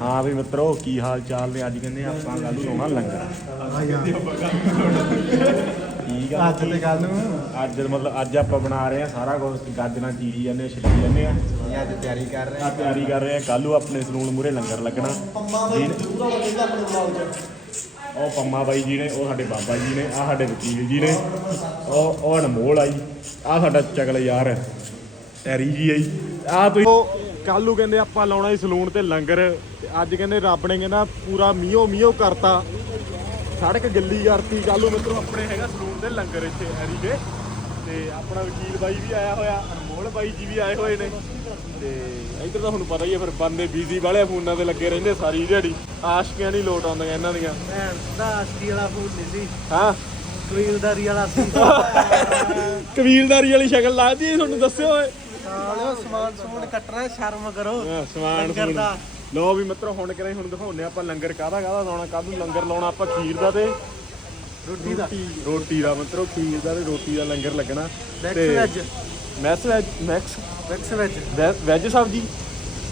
ਹਾਂ ਵੀ ਮਿੱਤਰੋ ਕੀ ਹਾਲ ਚਾਲ ਨੇ? ਅੱਜ ਕਹਿੰਦੇ ਆਪਾਂ ਨੂੰ ਲਾਉਣਾ ਲੰਗਰ। ਠੀਕ ਆ। ਅੱਜ ਤੇ ਕੱਲ ਨੂੰ। ਅੱਜ ਮਤਲਬ ਅੱਜ ਆਪਾਂ ਬਣਾ ਰਹੇ ਆ ਸਾਰਾ ਕੁਝ ਗਾਜਰਾਂ ਚੀਰੀ ਜਾਂਦੇ ਛਿੱਲੀ ਜਾਂਦੇ ਆ। ਅੱਜ ਤਿਆਰੀ ਕਰ ਰਹੇ ਆ ਤਿਆਰੀ ਕਰ ਰਹੇ ਆ ਕੱਲ ਨੂੰ ਆਪਣੇ ਸਲੂਨ ਮੂਰੇ ਲੰਗਰ ਲੱਗਣਾ। ਉਹ ਪੰਮਾ ਬਾਈ ਜੀ ਨੇ ਉਹ ਸਾਡੇ ਬਾਬਾ ਜੀ ਨੇ ਆ ਸਾਡੇ ਵਕੀਲ ਜੀ ਨੇ। ਉਹ ਉਹ ਅਨਮੋਲ ਆਈ ਆ ਸਾਡਾ ਚਗਲ ਯਾਰ ਐਰੀ ਜੀ ਆਈ ਆ ਤੁਸੀਂ ਕੱਲ ਨੂੰ ਕਹਿੰਦੇ ਆਪਾਂ ਲਾਉਣਾ ਸੀ ਸਲੂਨ ਤੇ ਲੰਗਰ ਤੇ ਅੱਜ ਕਹਿੰਦੇ ਰੱਬ ਨੇ ਕਹਿੰਦਾ ਪੂਰਾ ਮੀਓ ਮੀਓ ਕਰਤਾ। ਸੜਕ ਗਿੱਲੀ ਕਰਤੀ ਕੱਲ ਨੂੰ ਮਿੱਤਰੋ ਆਪਣੇ ਹੈਗਾ ਸਲੂਨ ਤੇ ਲੰਗਰ ਇੱਥੇ ਦੇ ਤੇ ਆਪਣਾ ਵਕੀਲ ਬਾਈ ਵੀ ਆਇਆ ਹੋਇਆ ਅਨਮੋਲ ਬਾਈ ਜੀ ਵੀ ਆਏ ਹੋਏ ਨੇ। ਤੇ ਇੱਧਰ ਤਾਂ ਤੁਹਾਨੂੰ ਪਤਾ ਹੀ ਹੈ ਫਿਰ ਬੰਦੇ ਬੀਜ਼ੀ ਵਾਲੇ ਫੋਨਾਂ ਤੇ ਲੱਗੇ ਰਹਿੰਦੇ ਸਾਰੀ ਦਿਹਾੜੀ। ਆਸ਼ਕੀਆਂ ਨਹੀਂ ਲੋਟ ਆਉਂਦੀਆਂ ਇਹਨਾਂ ਦੀਆਂ। ਭੈਣ ਦਾ ਅਸਲੀ ਵਾਲਾ ਫੂਲ ਨਹੀਂ ਸੀ। ਹਾਂ। ਕਬੀਲਦਾਰੀ ਵਾਲਾ ਸੀ। ਕਬੀਲਦਾਰੀ ਵਾਲੀ ਸ਼ਕਲ ਲੱਗਦੀ ਹੈ ਤੁਹਾਨੂੰ ਦੱਸਿਓ ਓਏ ਸਾਲਿਓ ਸਮਾਨ ਸਮੂਨ ਕੱਟਣਾ ਸ਼ਰਮ ਕਰੋ। ਹਾਂ, ਸਮਾਨ ਲੰਗਰ। ਦਾ। ਲੋ ਵੀ ਮਿੱਤਰੋ ਹੁਣ ਕਰੇ ਹੁਣ ਦਿਖਾਉਨੇ ਆਪਾਂ ਲੰਗਰ ਕਾਹਦਾ ਕਾਹਦਾ ਲਾਉਣਾ ਕੱਲ ਨੂੰ ਲੰਗਰ ਲਾਉਣਾ ਆਪਾਂ ਖੀਰ ਦਾ ਤੇ ਰੋਟੀ ਦਾ। ਰੋਟੀ ਦਾ ਮਿੱਤਰੋ ਖੀਰ ਦਾ ਤੇ ਰੋਟੀ ਦਾ ਲੰਗਰ ਲੱਗਣਾ। Mix veg mix veg mix mix veg veg ਸਬਜੀ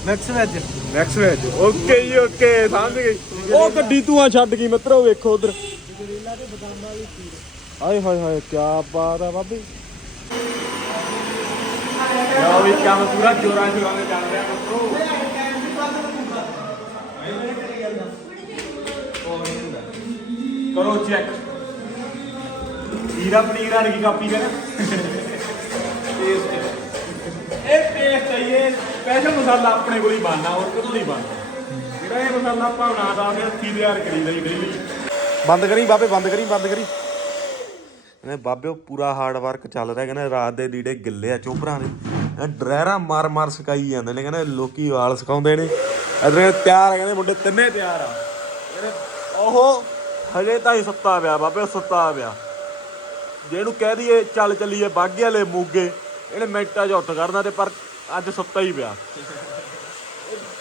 mix veg mix veg okay ਜੀ ਓਕੇ ਸਮਝ ਗਈ ਉਹ ਗੱਡੀ ਤੂੰ ਆ ਛੱਡ ਗਈ ਮਿੱਤਰੋ ਵੇਖੋ ਉਧਰ। ਹਾਏ ਹਾਏ ਹਾਏ ਕੀ ਬਾਤ ਆ ਬਾਬੇ। ਲਓ ਵੀ ਕੰਮ ਪੂਰਾ ਜੋਰਾਂ ਸ਼ੋਰਾਂ ਦੇ ਚੱਲ ਰਿਹਾ ਮਿੱਤਰੋ ਕਰੋ ਚੈੱਕ ਹੀਰਾ ਪਨੀਰ ਵਾਲੀ ਕੀ ਕਾਪੀ ਕਰ ਇਹ ਪੇਸਟ ਹੈ ਇਹ ਸਪੈਸ਼ਲ ਮਸਾਲਾ ਆਪਣੇ ਕੋਲ ਹੀ ਬਣਨਾ, ਹੋਰ ਕਿਤੋਂ ਨਹੀਂ ਬਣਨਾ। ਜਿਹੜਾ ਇਹ ਮਸਾਲਾ ਭਾਵਨਾ ਬਣਾਦਾ ਹੱਥੀ ਤਿਆਰ ਕਰੀ ਲਈ ਡੇਲੀ ਬੰਦ ਕਰੀ ਬਾਬੇ, ਬੰਦ ਕਰੀ ਬੰਦ ਕਰੀ। ਇਹਨੇ ਬਾਬੇ ਪੂਰਾ ਹਾਰਡ ਵਰਕ ਚੱਲ ਰਿਹਾ। ਕਹਿੰਦੇ, ਰਾਤ ਦੇ ਲੀੜੇ ਗਿੱਲੇ ਆ ਚੋਪਰਾਂ ਦੇ। ਡਰੈਰਾ ਮਾਰ ਮਾਰ ਸਕਾਈ ਜਾਂਦੇ ਨੇ। ਕਹਿੰਦੇ, ਲੋਕੀ ਵਾਲ ਸਕਾਉਂਦੇ ਨੇ। ਇਧਰ ਤਿਆਰ ਆ। ਕਹਿੰਦੇ, ਮੁੰਡੇ ਤਿੰਨੇ ਤਿਆਰ ਆ। ਕਹਿੰਦੇ ਉਹ ਹਜੇ ਤਾਂ ਹੀ ਸੁੱਤਾ ਪਿਆ ਬਾਬੇ ਸੁੱਤਾ ਪਿਆ। ਜੇ ਕਹਿ ਦਈਏ, ਚੱਲ ਚੱਲੀਏ, ਬਾਗੇ ਵਾਲੇ ਮੂਗੇ, ਇਹਨੇ ਮਿੰਟਾਂ 'ਚ ਉੱਠ ਕਰਨਾ ਤੇ ਪਰ ਅੱਜ ਸੁੱਤਾ ਹੀ ਪਿਆ।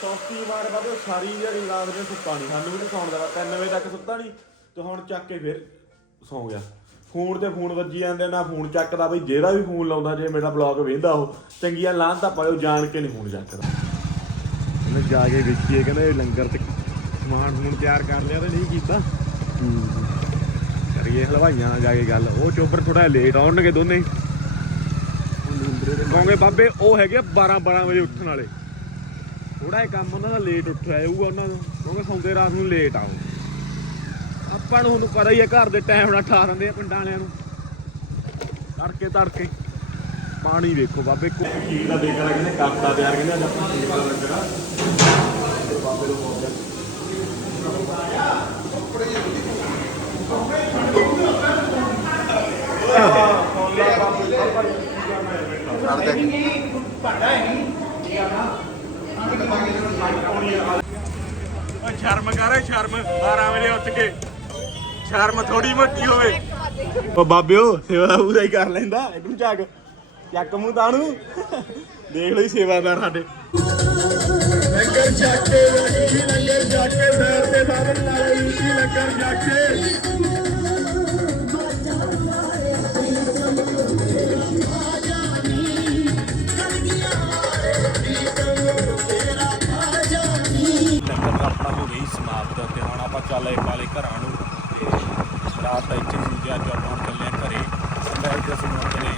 ਚੌਕੀ ਮਾਰ ਬਾਬੇ ਸਾਰੀ ਜਿਹੜੀ ਰਾਤ ਨੇ ਸੁੱਤਾ ਨਹੀਂ ਸਾਨੂੰ ਵੀ ਨਹੀਂ ਸੌਣ ਦੇਣਾ। 3 ਵਜੇ ਤੱਕ ਸੁੱਤਾ ਨਹੀਂ ਤੇ ਹੁਣ ਚੱਕ ਕੇ ਫਿਰ ਸੌਂ ਗਿਆ। ਫੋਨ ਤੇ ਫੋਨ ਵੱਜੀ ਜਾਂਦੇ ਨਾ ਫੋਨ ਚੱਕਦਾ ਬਈ, ਜਿਹੜਾ ਵੀ ਫੋਨ ਲਾਉਂਦਾ ਜੇ ਮੇਰਾ ਬਲੌਗ ਵੇਂਦਾ ਉਹ, ਚੰਗੀਆਂ ਲਾਂ ਤਾਂ ਪਾਇਓ, ਜਾਣ ਕੇ ਨਹੀਂ ਫੋਨ ਚੱਕਦਾ। ਉਹਨੇ ਜਾ ਕੇ ਵੇਖੀਏ, ਕਹਿੰਦੇ ਲੰਗਰ ਤੇ ਸਮਾਨ ਸਮੂਨ ਤਿਆਰ ਕਰ ਲਿਆ ਤੇ ਨਹੀਂ ਕੀਤਾ। ਕਰੀਏ ਹਲਵਾਈਆਂ ਨਾਲ ਜਾ ਕੇ ਗੱਲ, ਉਹ ਚੋਪਰ ਥੋੜਾ ਲੇਟ ਆਉਣਗੇ ਦੋਨੇ। ਕਹੋਗੇ, ਬਾਬੇ, ਉਹ ਹੈਗੇ 12 12 ਵਜੇ ਉੱਠਣ ਵਾਲੇ। ਥੋੜਾ ਇਹ ਕੰਮ ਉਹਨਾਂ ਦਾ ਲੇਟ ਉੱਠਿਆ ਜਾਊਗਾ ਉਹਨਾਂ ਨੂੰ। ਕਿਉਂਕਿ ਸੌਂਦੇ ਰਾਤ ਨੂੰ ਲੇਟ ਆਉਂ ਆਪਾਂ ਨੂੰ ਤੁਹਾਨੂੰ ਪਤਾ ਹੀ ਹੈ ਘਰ ਦੇ ਟਾਈਮ ਨਾਲ ਠਾ ਦਿੰਦੇ ਆ ਪਿੰਡਾਂ ਵਾਲਿਆਂ ਨੂੰ। ਤੜਕੇ ਤੜਕੇ। ਪਾਣੀ ਵੇਖੋ ਬਾਬੇ ਕੀ ਦਾ ਦੇਖ ਰਿਹਾ ਕਹਿੰਦੇ ਤਿਆਰ ਕਹਿੰਦੇ ਅੱਜ ਆਪਾਂ ਕੀ ਦਾ ਲੱਗਣਾ ਬਾਬੇ ਨੂੰ ਓਏ ਸ਼ਰਮ ਕਰ ਸ਼ਰਮ। 12 ਵਜੇ ਉੱਠ ਕੇ ਸ਼ਰਮ ਥੋੜੀ ਮੋਟੀ ਹੋਵੇ। ਉਹ ਬਾਬਿਓ ਸੇਵਾ ਦਾ ਪੂਰਾ ਹੀ ਕਰ ਲੈਂਦਾ। ਇਹਨੂੰ ਝਾਕ ਚੱਕ ਮੂੰਹ ਤਾਂ ਨੂੰ ਦੇਖ ਲਈ ਸੇਵਾਦਾਰ ਸਾਡੇ। ਲੰਗਰ ਜਾਕੇ ਵਾਹੀ ਲੰਗਰ ਜਾਕੇ ਬੈਰ ਤੇ ਸਾਧਨ ਨਾਲ ਯੂਟੀ ਲੰਗਰ ਜਾਕੇ ਆਪਣਾ ਹੋ ਸਮਾਪਤ ਤੇ ਹੁਣ ਘਰਾਂ ਨੂੰ ਰਾਤ ਦਾ ਇੱਥੇ ਹੋ ਅੱਜ ਆਪਾਂ ਹੁਣ ਚੱਲੇ ਆ ਘਰੇ ਸੰਦੇਸ਼ ਦੇ ਸੁਣੋ